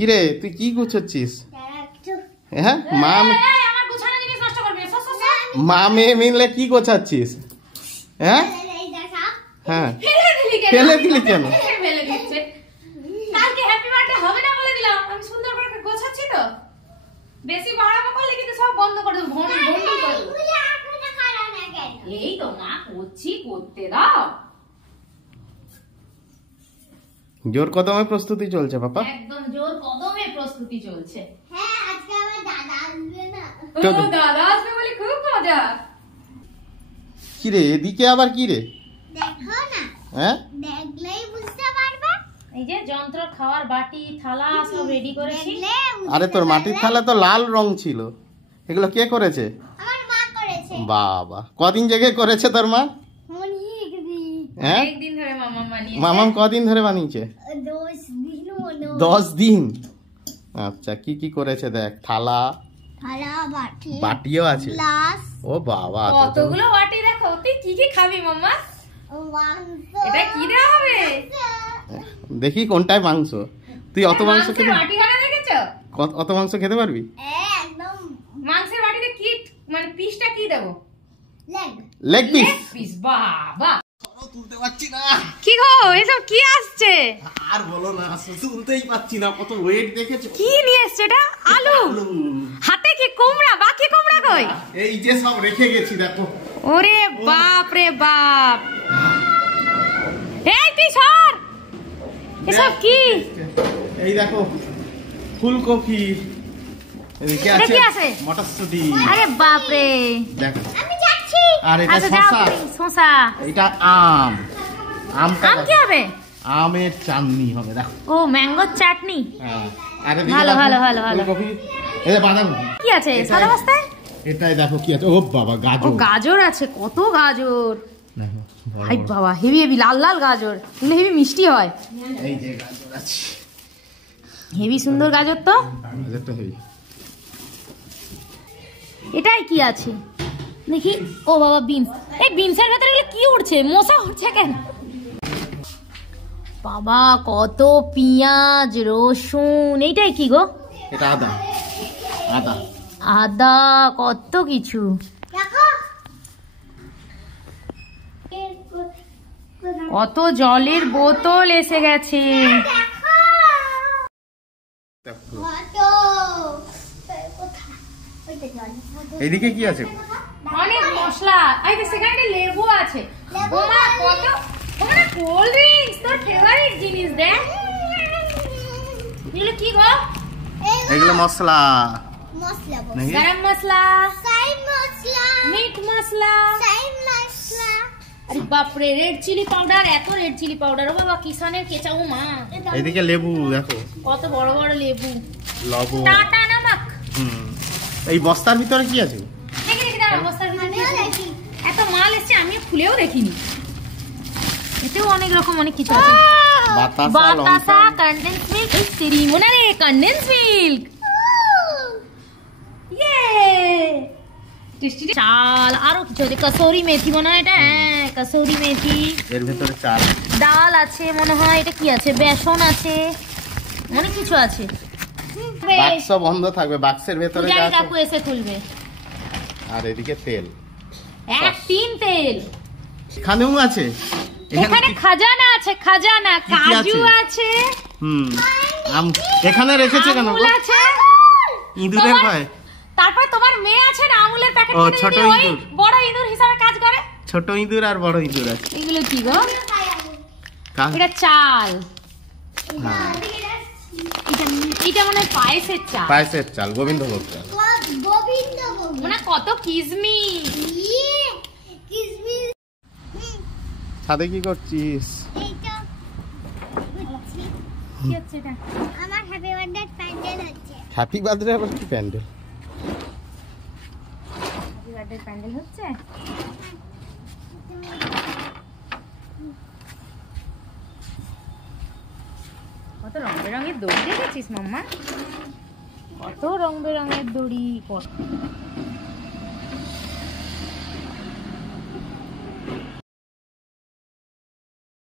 কিরে তুই কি গুছাচ্ছিস? হ্যাঁ মা মেয়ে মিললে কি গোছাচ্ছিস? হ্যাঁ হ্যাঁ ফেলে দিলি কেন? বেশি বাড়াবো করলে কিন্তু সব বন্ধ করে দেবো। এই তো মা করছি, করতে দাও। জোর কদমে প্রস্তুতি চলছে পাপা। একদম জোর কদমে প্রস্তুতি চলছে। হ্যাঁ আজকে আমার দাদা আসবে না। ও দাদা আসবে বলে খুব মজা। কি রে এদিকে আবার কি রে? দেখো না, হ্যাঁ দেখলেই বুঝতে পারবে। এই যে যন্ত্র, খাওয়ার বাটি, থালা সব রেডি করেছি। আরে তোর মাটির থালা তো লাল রং ছিল, এগুলো কে করেছে? আমার মা করেছে। বাবা কদিন জেগে করেছে তোর মা? হ্যাঁ একদিন ধরে মামা বানিয়েছে। মামাম কদিন ধরে বানিয়েছে? 10 দিন। আচ্ছা কি কি করেছে দেখ, থালা, বাটি, বাটিও আছে। গ্লাস। ও বাবা কতগুলো বাটি, দেখো। তুই কি কি খাবি মাম্মা? এটা কি দেওয়া হবে? দেখি কোনটায় মাংস। তুই অত মাংস খেতে, বাটি খানা দেখেছো? অত মাংস খেতে পারবি? একদম। মাংসের বাটিতে কি মানে পিসটা কি দেবো? Leg piece. পিস। বাবা তুলতে পারছি না। কি গো এসব কি আসছে? আর বলো না, তুলতেই পারছি না, কত ওয়েট দেখেছো? কি নিয়ে এসছে এটা? আলু। হাতে কি কুমড়া? বাকি কুমড়া কই? এই যে সব রেখে গেছি দেখো। ওরে বাপ রে বাপ। এই তুই সর। এসব কি? এই দেখো ফুলকপি, এদিকে আছে মটরশুঁটি। আরে বাপ রে। দেখো আমি যাচ্ছি। আর এটা আচ্ছা যাও, শসা। এটা আম। আম কি হবে? আমের চাটনি হবে দেখো। ও ম্যাঙ্গো চাটনি। হ্যাঁ আর এদিকে ভালো ভালো ভালো ভালো। ফুলকপি, এই যে বাঁধাকপি। কি আছে সাদা বস্তায়? এটাই দেখো কি আছে। ও বাবা গাজর। ও গাজর আছে, কত গাজর। দেখো হাই বাবা, হেভি হেভি লাল লাল গাজর। এগুলো হেভি মিষ্টি হয়। এই যে গাজর আছে, হেভি সুন্দর গাজর তো। গাজরটা হেভি। এটাই কি আছে দেখি। ও বাবা বিনস। এই বিনসের ভেতরে এগুলো কি উড়ছে? মশা উঠছে কেন? বাবা কত পেঁয়াজ, রসুন। এইটাই কি গো? এটা আদা। আদা আদা, কত কিছু। দেখো কত জলের বোতল এসে গেছে। এইদিকে কি আছে? অনেক মশলা। এই যে সেখানে লেবু আছে। ওমা কত, ওমা কোল্ড ড্রিঙ্কস, তোর ফেভারিট জিনিস। দেখ এগুলো কি গো? এগুলো মশলা। মশলা, গরম মশলা, সাই মশলা, মিট মশলা, সাই মশলা। আরে বাপরে, রেড চিলি পাউডার। এত রেড চিলি পাউডার। ও বাবা কিষানের কেঁচা। ও মা এইদিকে লেবু দেখো, কত বড় বড় লেবু। লবণ, টাটা নামক। এই বস্তার ভিতরে কি আছে? দেখি দেখি দাঁড়া, বস্তার ভিতরে কি আছে? এত মাল এসছে, আমি খুলেও দেখিনি। এতেও অনেক রকম অনেক কিছু আছে। বাতাসা, কনডেন্স মিল্ক, সিরিমোনা রে কনডেন্স মিল্ক। ইয়ে টেস্টি চাল, আরো কিছু আছে। কসুরি মেথি মনে হয় এটা। হ্যাঁ কসুরি মেথি। এর ভিতরে চাল, ডাল আছে মনে হয়। এটা কি আছে? বেসন আছে, অনেক কিছু আছে। বাক্স বন্ধ থাকবে, বাক্সের ভেতরে যা আছে। কাকু এসে খুলবে। আর এদিকে তেল, এক টিন তেল। এখানেও আছে। এখানে খাজানা আছে, খাজানা। কাজু আছে। এখানে রেখেছে কেন? আমুল আছে। ইঁদুরের ভয়। তারপর তোমার মেয়ে আছে না, আমুলের প্যাকেট ও, কিনে ছোট দিদি, ওই ইঁদুর। বড় ইঁদুর হিসাবে কাজ করে। ছোট ইঁদুর আর বড় ইঁদুর আছে। এগুলো কি গো? কাল এটা চাল। হ্যাঁ এটা মনে হয় পায়েসের চাল। পায়েসের চাল, গোবিন্দভোগ চাল। গোবিন্দভোগ। মানে কত কিসমিস। কিসমিস। ছাদে কি করছিস? এইটা হচ্ছে কি হচ্ছে এটা? আমার হ্যাপি বার্থডে প্যান্ডেল হচ্ছে। হ্যাপি বার্থডে আবার কি প্যান্ডেল? হ্যাপি বার্থডে প্যান্ডেল হচ্ছে। কত রং বেরঙের দড়ি দেখেছিস মাম্মা? কত রং বেরঙের দড়ি।